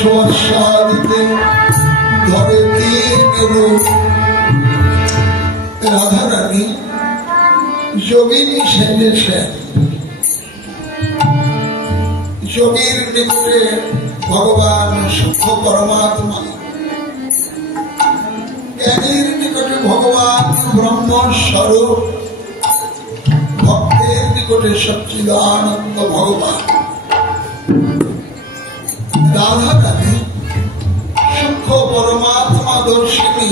দশবৎসরিতে ধরে 3 রূপ। রাধারানী যোগিনী সেজেছেন। যোগীর নিকটে ভগবান সূক্ষ্ম পরমাত্মা, জ্ঞানীর নিকটে ভগবান ব্রহ্মস্বরূপ, ভক্তের নিকটে সচ্চিদানন্দ ভগবান। রাধারানী সূক্ষ্ম পরমাত্মা দর্শিনী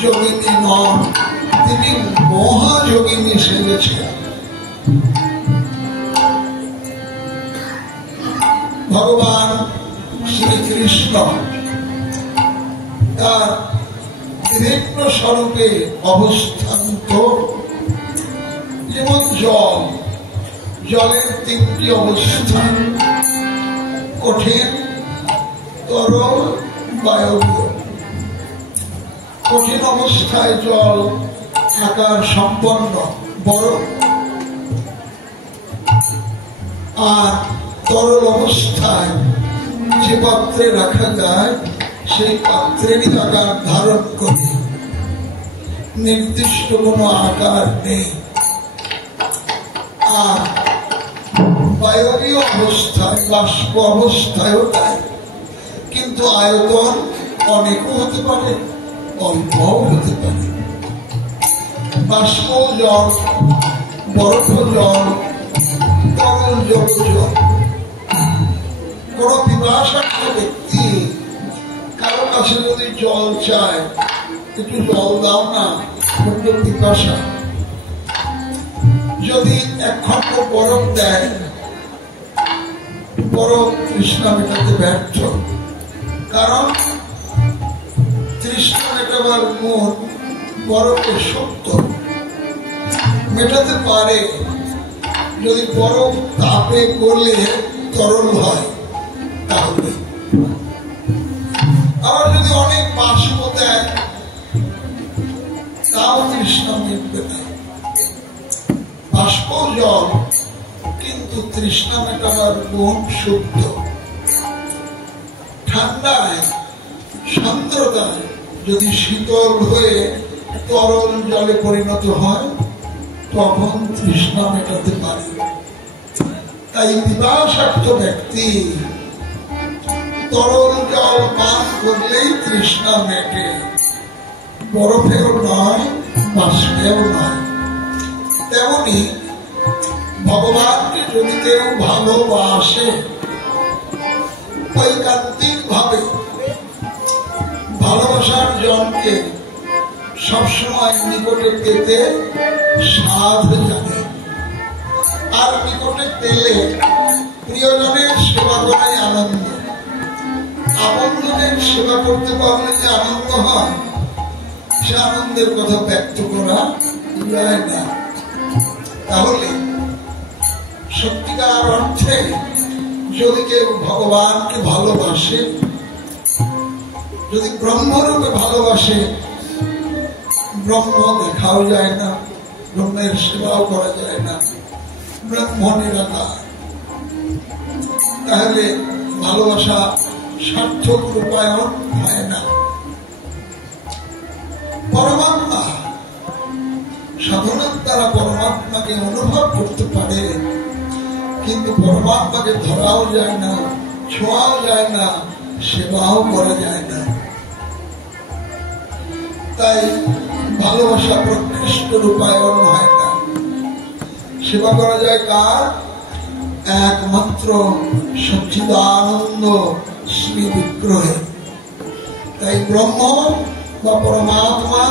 যোগিনী নন, তিনি মহাযোগিনী সেজেছেন। ভগবান শ্রীকৃষ্ণ তার বিভিন্ন স্বরূপে অবস্থান্ত, যেমন জলের 3টি অবস্থান, কঠিন, তরল, বায়বীয়। কঠিন অবস্থায় জল আকার সম্পন্ন বরফ, আর তরল অবস্থায় যে পাত্রে রাখা যায় সেই পাত্রেরই আকার ধারণ করে, নির্দিষ্ট কোনো আকার নেই। আর বায়বীয় অবস্থায়, বাষ্প অবস্থায়ও তাই, কিন্তু আয়তন অনেকও হতে পারে, অল্পও হতে পারে। বাষ্প জল, বরফ জল, তরল জল। কোন পিপাসার্থ ব্যক্তি কারো কাছে যদি জল চায়, একটু জল দাও না, বড্ড পিপাসা, যদি 1 খণ্ড বরফ দেয়, বরফ তৃষ্ণা মেটাতে ব্যর্থ। কারণ তৃষ্ণা মেটাবার গুণ বরফের শক্ত, মেটাতে পারে যদি বরফ তাপে করলে তরল হয়, তাহলে। আবার যদি অনেক বাষ্প দেয়, তাও তৃষ্ণা মিটবে না। বাষ্প জল, কিন্তু তৃষ্ণা মেটাবার গুণ শুদ্ধ। ঠান্ডায়, সান্দ্রতায় যদি শীতল হয়ে তরল জলে পরিণত হয়, তখন তৃষ্ণা মেটাতে পারে। তাই পিপাসার্থ ব্যক্তি তরল জল পান করলেই তৃষ্ণা মেটে, বরফেও নয়, বাষ্পেও নয়। তেমনি ভগবানকে যদি কেউ ভালোবাসে, ঐকান্তিক ভাবে ভালোবাসার জনকে সবসময় নিকটে পেতে সাধ জানে। আর নিকটে পেলে প্রিয়জনের সেবা করাই আনন্দ। আপনজনের সেবা করতে পারলে যে আনন্দ হয়, সে আনন্দের কথা ব্যক্ত করা যায় না। তাহলে সত্যিকার অর্থে যদি কেউ ভগবানকে ভালোবাসে, যদি ব্রহ্মরূপে ভালোবাসে, ব্রহ্ম দেখাও যায় না, ব্রহ্মের সেবাও করা যায় না, ব্রহ্ম নিরাকার, তাহলে ভালোবাসা সার্থক রূপায়ণ হয় না। পরমাত্মা সাধনার দ্বারা পরমাত্মাকে অনুভব করতে পারে, কিন্তু পরমাত্মাকে ধরাও যায় না, ছোঁয়াও যায় না, সেবাও করা যায় না। তাই ভালোবাসা প্রকৃষ্ট রূপায়ণ হয় না। সেবা করা যায় কার? একমাত্র সচ্চিদানন্দ শ্রী বিগ্রহে। তাই ব্রহ্ম বা পরমাত্মা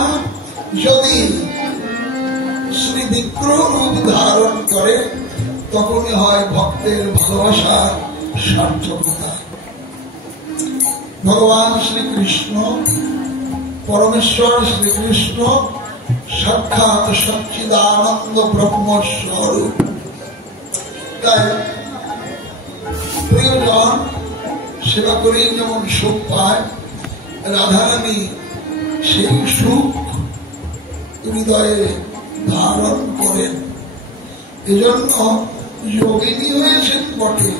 যদি শ্রী বিগ্রহ রূপ ধারণ করে, তখনই হয় ভক্তের ভালোবাসার সার্থকতা। ভগবান শ্রীকৃষ্ণ, পরমেশ্বর শ্রীকৃষ্ণ সাক্ষাৎ সচ্চিদানন্দ ব্রহ্মস্বরূপ। তাই প্রিয়জন সেবা করেই যেমন সুখ পায়, রাধারানী সেই সুখ হৃদয়ে ধারণ করেন। এজন্য যোগিনী হয়েছেন বটে,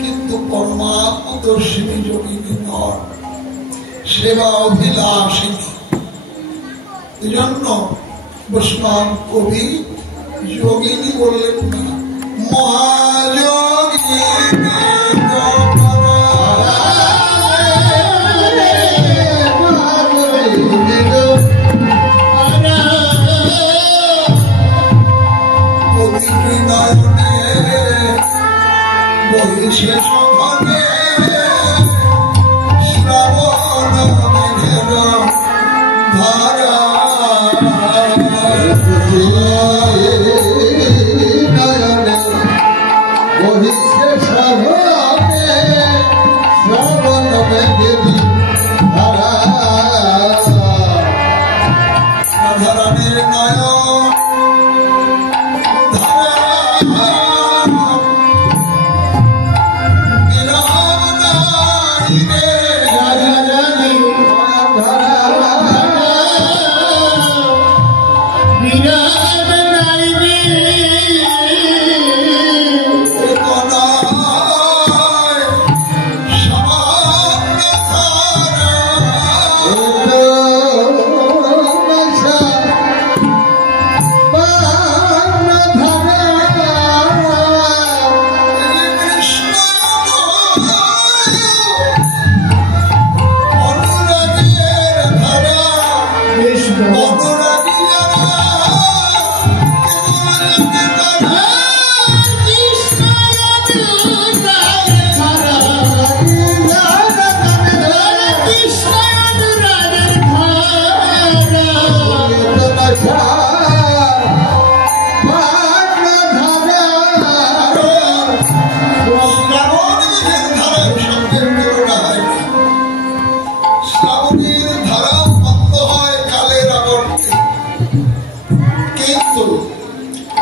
কিন্তু কিন্তু পরমাত্মদর্শিনী যোগিনী নর, সেবা অভিলাষিনী। এই জন্য বৈষ্ণব কবি যোগিনী বললেন না, মহাযোগিনী। বহিষে সঘনে শ্রাবণ মেঘের ধারা, নয়নে বহিষে সঘনে শ্রাবণ মেঘের ধারা, রাধারানীর নয়ন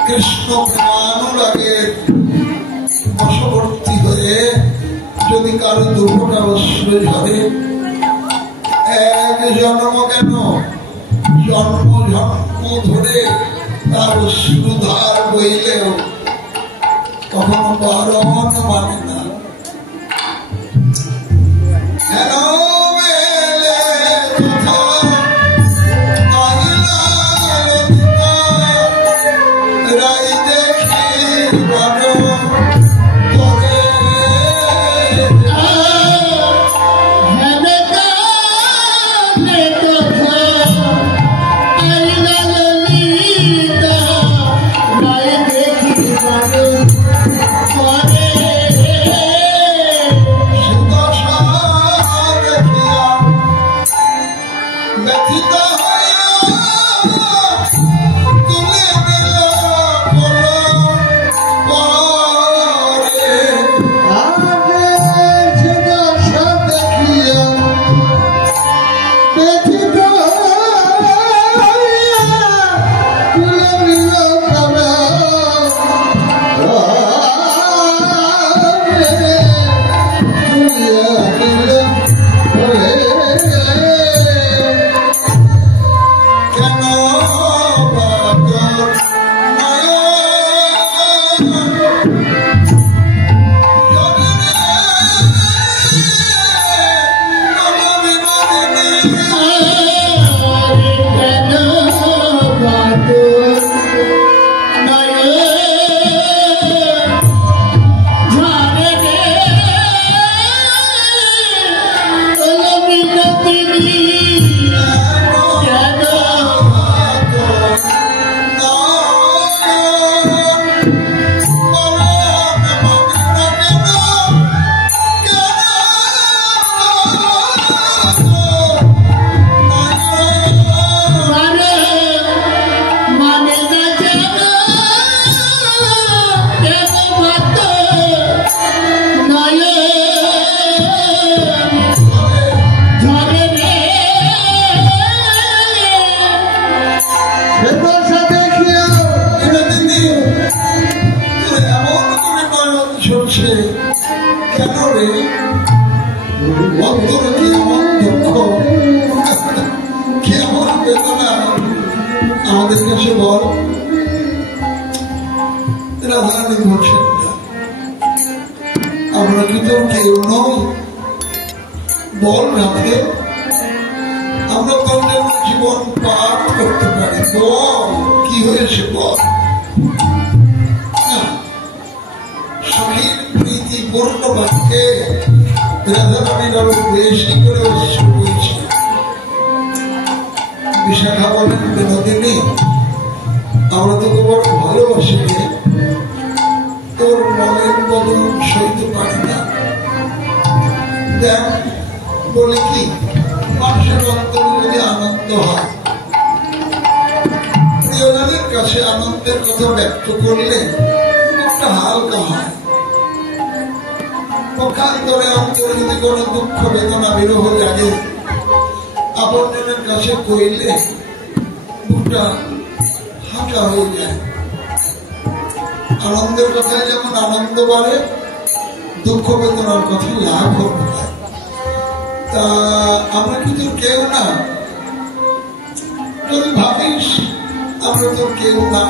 কৃষ্ণ প্রেমানুরাগের বশবর্তী হয়ে যদি কারো দুর্ঘটনা অবশ্যই হবে, এক জন্ম কেন জন্ম জন্ম ধরে তার সুধার বইলেও কখনো বারণ মানে না। আমাদের কাছে বল রাধারানী বলছেন আমরা কি তোর কেউ নই? বল রাধে, আমরা তোর জন্য জীবন পাঠ করতে পারি। বল কি হয়েছে বল। সখীর প্রীতিপূর্ণ বাক্যে রাধারানীর আরো বেশি করে উৎসব হয়েছে। বিশাখা বলেন, বিনোদিনী আমরা তোকে বড় ভালোবাসি, তোর মনের বদল সইতে পারি না। দেখ বলে কি, মানুষের অন্তরে যদি আনন্দ হয়, প্রিয়জনের কাছে আনন্দের কথা ব্যক্ত করলে একটা হালকা হয়। পক্ষান্তরে অন্তরে যদি কোনো দুঃখ বেদনা বিরহ জাগে, আপনজনের কাছে কইলে বুকটা হাঁটা হয়ে যায়। আনন্দের কথায় যেমন আনন্দ বাড়ে, দুঃখ বেদনার কথা লাভ হবে। তা আমরা কিন্তু কেউ না, যদি ভাবিস আমরা তো কেউ না,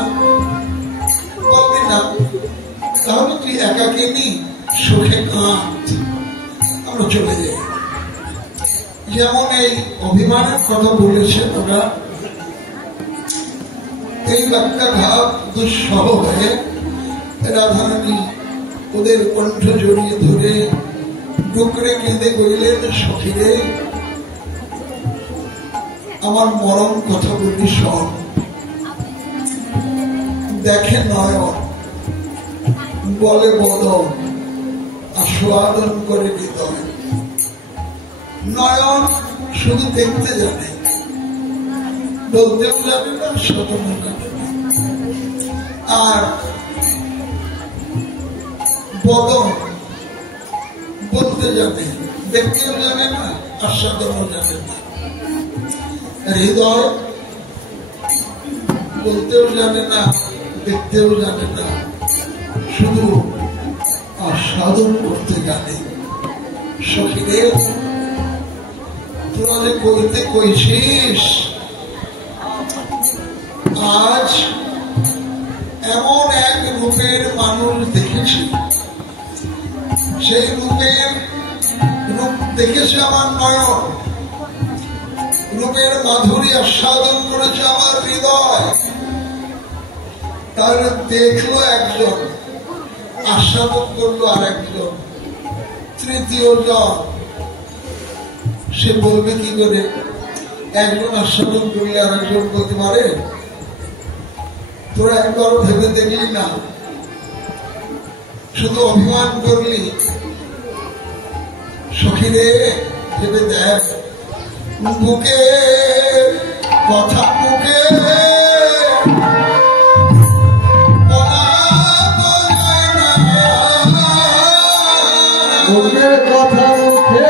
বলবি না, তাহলে তুই একাকিনী সুখে কাঁদ, আমরা চলে যাই। যেমন এই অভিমানের কথা বলেছে ওরা, এই বাক্যাঘাত দুঃসহ হয়ে রাধারানী ওদের কণ্ঠ জড়িয়ে ধরে ডুকরে কেঁদে বললেন, সখীরে আমার মরম কথা বলি সব। দেখে নয়ন, বলে বদন, আস্বাদন করে হৃদয়। নয়ন শুধু দেখতে জানে, বলতেও জানে না, শোনাও জানে না। আর বদন বলতে জানে, দেখতেও জানে না, আস্বাদনও জানে না। হৃদয় বলতেও জানে না, দেখতেও জানে না, শুধু আস্বাদন করতে জানে। সখীরে তোরা যে কইতে কইছিস, আজ এমন এক রূপের মানুষ দেখেছি, সেই রূপের রূপ দেখেছে আমার নয়ন, রূপের মাধুরী আস্বাদন করেছে আমার হৃদয়। তার দেখলো একজন, আস্বাদন করলো আর একজন, তৃতীয় জন। সে বলবে কি করে? একজন আস্বাদন করলে আর একজন বলতে পারে? তোরা একবার ভেবে দেখলি না, শুধু অভিমান করলি। সখীরে ভেবে দেখ, বুকে কথা মুখে কথা মুখে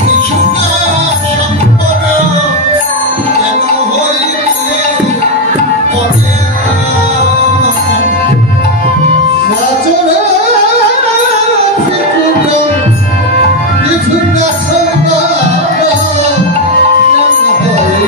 কিছু না Ki